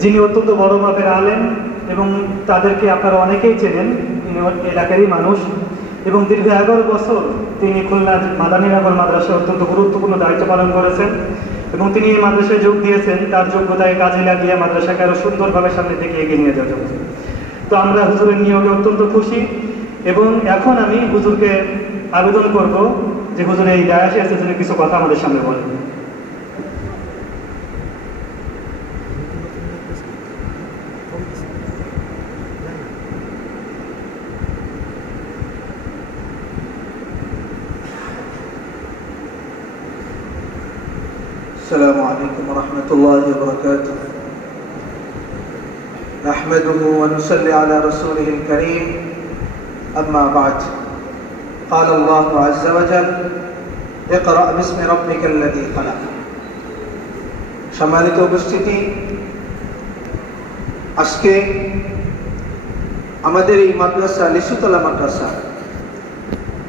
যিনি অত্যন্ত বড় মাপের আলেন এবং তাদেরকে আপনারা অনেকেই চেনেন এলাকারই মানুষ এবং দীর্ঘ এগারো বছর তিনি খুলনার মাদানীনগর মাদ্রাসায় অত্যন্ত গুরুত্বপূর্ণ দায়িত্ব পালন করেছেন এবং তিনি এই মাদ্রাসায় যোগ দিয়েছেন। তার যোগ্যতায় কাজে লাগিয়ে মাদ্রাসাকে আরও সুন্দরভাবে সামনে থেকে এগিয়ে নিয়ে যাওয়া তো আমরা হুজুরের নিয়োগে অত্যন্ত খুশি এবং এখন আমি হুজুরকে আবেদন করব যে হুজুর এই ডায়াসে এসে তিনি কিছু কথা আমাদের সামনে বলেন। السلام عليكم ورحمة الله وبركاته نحمده ونصلي على رسوله الكريم أما بعد قال الله عز وجل اقرأ باسم ربك الذي خلق সম্মানিত উপস্থিতি আজকে আমাদের এই মাদ্রাসা লিসুতলা মাদ্রাসা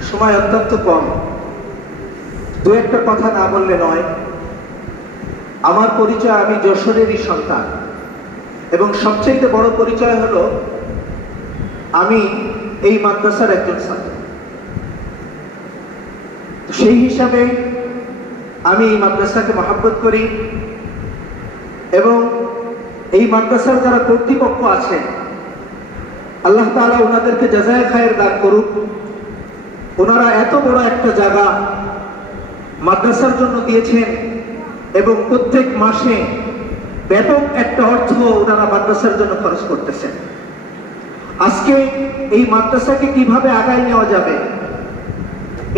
সময় অত্যন্ত কম দু একটা কথা না বললে নয় আমার পরিচয় আমি যশোরেরই সন্তান। এবং সবচেয়ে বড় পরিচয় হলো আমি এই মাদ্রাসার একজন ছাত্র। সেই হিসাবে আমি এই মাদ্রাসাকে মহাব্বত করি এবং এই মাদ্রাসার যারা কর্তৃপক্ষ আছে আল্লাহ তাআলা ওনাদেরকে জাজায় খায়ের দান করুক। ওনারা এত বড় একটা জায়গা মাদ্রাসার জন্য দিয়েছেন। এবং প্রত্যেক মাসে ব্যাপক একটা অর্থ ওনারা মাদ্রাসার জন্য খরচ করতেছেন। আজকে এই মাদ্রাসাকে কীভাবে আগায় নেওয়া যাবে,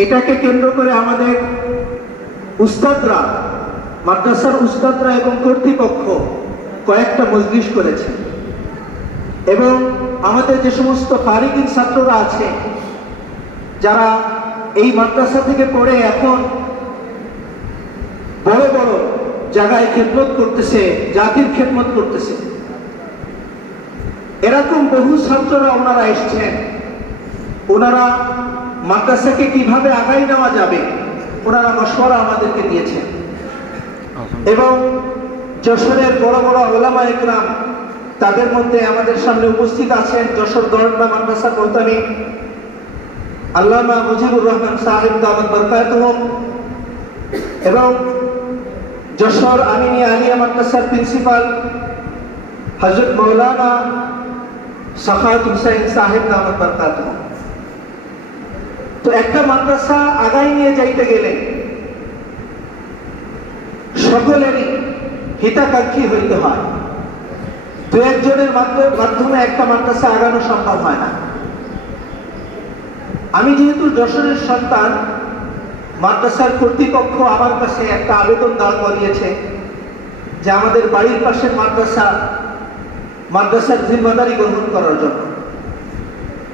এটাকে কেন্দ্র করে আমাদের উস্তাদরা, মাদ্রাসার উস্তাদরা এবং কর্তৃপক্ষ কয়েকটা মজলিশ করেছে। এবং আমাদের যে সমস্ত ফারিকিন ছাত্ররা আছে, যারা এই মাদ্রাসা থেকে পড়ে এখন বড় বড় জায়গায় খেদমত করতেছে, জাতির খেদমত করতেছে। এরকম বহু ছাত্ররা ওনারা এসছেন। ওনারা মাদ্রাসাকে কীভাবে আগাই নেওয়া যাবে, ওনারা মশওয়ারা আমাদেরকে দিয়েছেন। এবং যশোরের বড় বড় ওলামা ইকরাম তাদের মধ্যে আমাদের সামনে উপস্থিত আছেন যশোর দরন্না মাদ্রাসা কৌতামি আল্লামা মুজিবুর রহমান সাহেব দামদ বরকাতুহম এবং যশোর আমিনী আলিয়া মাদ্রাসার প্রিন্সিপাল হজরত মৌলানা সখাত হুসাইন সাহেব নামত বরকাত। তো একটা মাদ্রাসা আগাই নিয়ে যাইতে গেলে সকলেরই হিতাকাঙ্ক্ষী হইতে হয়। দু একজনের মাধ্য- মাধ্যমে একটা মাদ্রাসা আগানো সম্ভব হয় না। আমি যেহেতু যশোরের সন্তান মাদ্রাসার কর্তৃপক্ষ আমার কাছে একটা আবেদন দাঁড় করিয়েছে যে আমাদের বাড়ির পাশের মাদ্রাসা, মাদ্রাসার জিম্মাদারি গ্রহণ করার জন্য।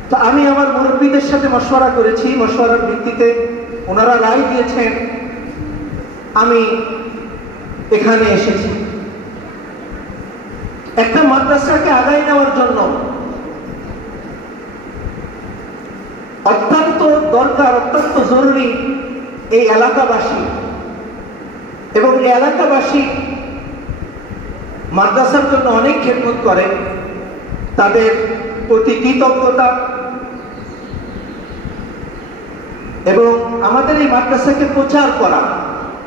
তো আমি আমার মুরব্বীদের সাথে মশওয়ারা করেছি, মশওয়ারার ভিত্তিতে ওনারা রায় দিয়েছেন, আমি এখানে এসেছি। একটা মাদ্রাসাকে আগায় নেওয়ার জন্য অত্যন্ত দরকার, অত্যন্ত জরুরি এই এলাকাবাসী এবং এলাকাবাসী মাদ্রাসার জন্য অনেক খেদমত করে। তাদের প্রতি কৃতজ্ঞতা এবং আমাদের এই মাদ্রাসাকে প্রচার করা।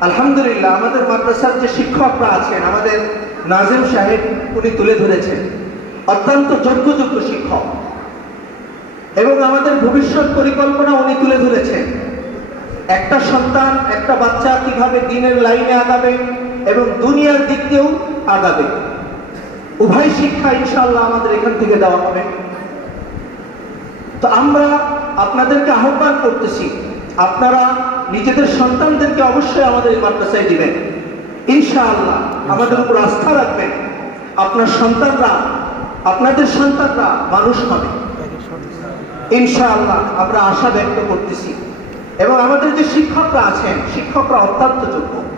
আলহামদুলিল্লাহ, আমাদের মাদ্রাসার যে শিক্ষকরা আছেন, আমাদের নাজিম সাহেব উনি তুলে ধরেছেন। অত্যন্ত যোগ্য যোগ্য শিক্ষক। এবং আমাদের ভবিষ্যৎ পরিকল্পনা উনি তুলে ধরেছেন। একটা সন্তান একটা বাচ্চা কীভাবে দিনের লাইনে আগাবে এবং দুনিয়ার দিক দিয়েও আগাবে? উভয় শিক্ষা ইনশাআল্লাহ আমাদের এখান থেকে দেওয়া হবে। তো আমরা আপনাদেরকে আহ্বান করতেছি আপনারা নিজেদের সন্তানদেরকে অবশ্যই আমাদের এই মাদ্রাসায় দিবেন। ইনশাআল্লাহ আমাদের উপর আস্থা রাখবেন। আপনার সন্তানরা আপনাদের সন্তানরা মানুষ হবে। ইনশাআল্লাহ আমরা আশা ব্যক্ত করতেছি। এবং আমাদের যে শিক্ষকরা আছেন শিক্ষকরা অত্যন্ত যোগ্য।